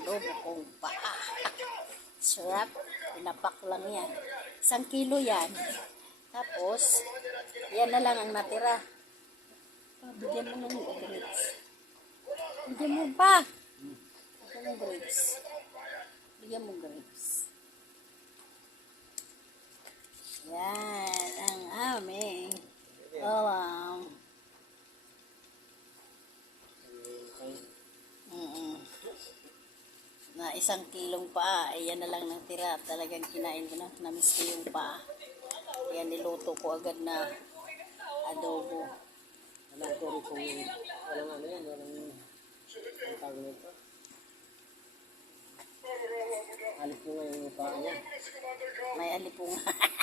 adobo kong paa. Sarap. Pinapak lang yan. Isang kilo yan. Tapos, yan na lang ang natira. Bigyan mo ng grapes. Bigyan mo pa. Bigyan mo grapes. Bigyan mo grapes. Yan Isang kilong paa, ayan na lang natira. Talagang kinain ko na. Namiss ko yung paa. Ayan, niluto ko agad na adobo. Alam ko rin kung walang ano yan, walang ang tawag nito. Alis ko nga yung paa niya. May alipong.